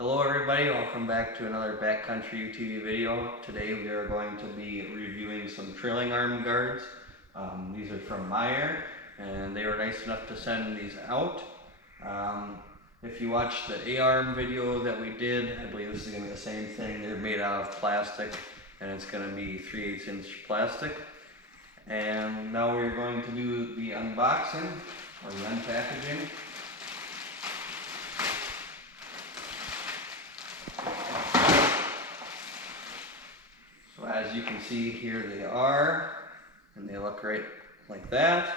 Hello everybody, welcome back to another Backcountry UTV video. Today we are going to be reviewing some trailing arm guards. These are from Maier, and they were nice enough to send these out. If you watched the A-arm video that we did, I believe this is going to be the same thing. They're made out of plastic, and it's going to be 3/8 inch plastic. And now we're going to do the unboxing, or the unpackaging. So as you can see, here they are, and they look right like that.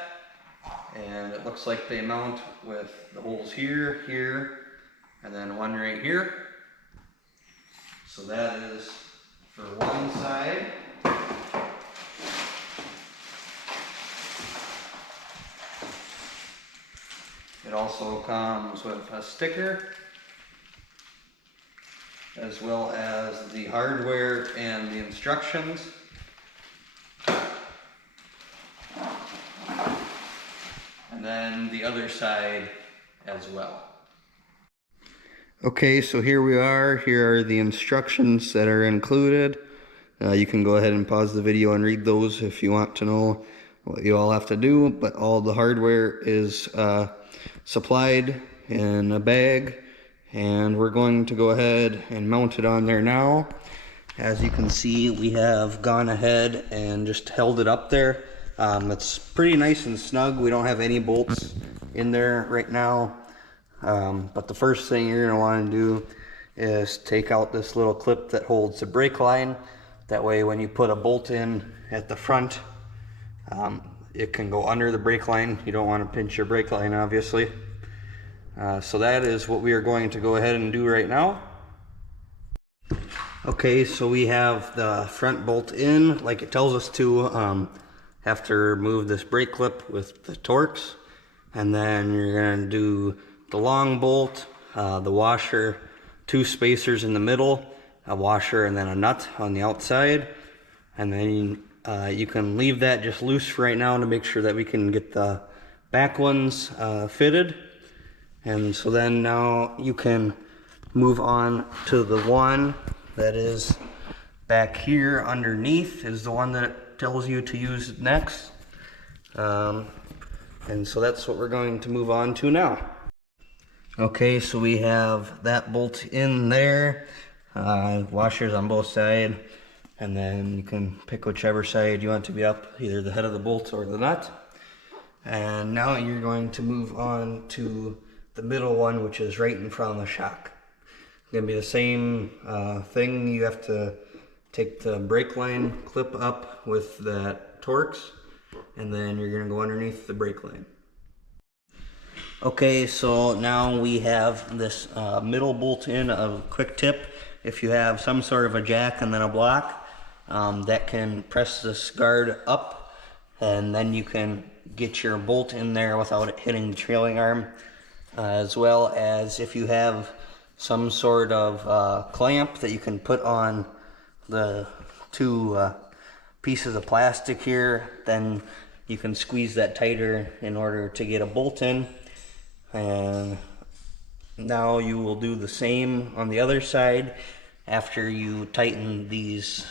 And it looks like they mount with the holes here, here, and then one right here. So that is for one side. It also comes with a sticker, as well as the hardware and the instructions. And then the other side as well. Okay, so here we are. Here are the instructions that are included. You can go ahead and pause the video and read those if you want to know what you all have to do, but all the hardware is supplied in a bag, and we're going to go ahead and mount it on there now. As you can see, we have gone ahead and just held it up there. It's pretty nice and snug. We don't have any bolts in there right now, but the first thing you're going to want to do is take out this little clip that holds the brake line. That way when you put a bolt in at the front, it can go under the brake line. You don't want to pinch your brake line, obviously. So that is what we are going to go ahead and do right now. Okay, so we have the front bolt in like it tells us to. Have to remove this brake clip with the Torx, and then you're going to do the long bolt, the washer, two spacers in the middle, a washer, and then a nut on the outside. And then you can leave that just loose for right now to make sure that we can get the back ones fitted. And so then now you can move on to the one that is back here underneath, is the one that tells you to use next. And so that's what we're going to move on to now. Okay, so we have that bolt in there, washers on both sides, and then you can pick whichever side you want to be up, either the head of the bolt or the nut. And now you're going to move on to the middle one, which is right in front of the shock. It's going to be the same thing. You have to take the brake line clip up with that Torx, and then you're going to go underneath the brake line. Okay, so now we have this middle bolt in of quick tip. If you have some sort of a jack and then a block, that can press this guard up, and then you can get your bolt in there without it hitting the trailing arm. As well as if you have some sort of clamp that you can put on the two pieces of plastic here, then you can squeeze that tighter in order to get a bolt in. And now you will do the same on the other side after you tighten these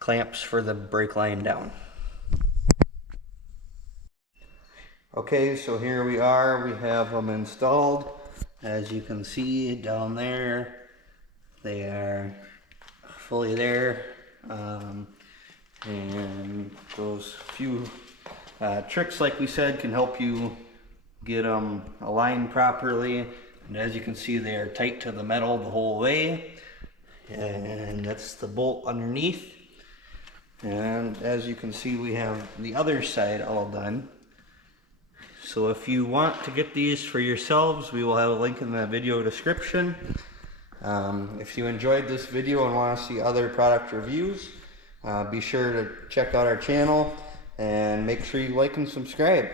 clamps for the brake line down. Okay, so here we are. We have them installed. As you can see down there, they are fully there. And those few tricks, like we said, can help you get them aligned properly. And as you can see, they are tight to the metal the whole way. And that's the bolt underneath. And as you can see, we have the other side all done. So if you want to get these for yourselves, we will have a link in the video description. If you enjoyed this video and want to see other product reviews, be sure to check out our channel and make sure you like and subscribe.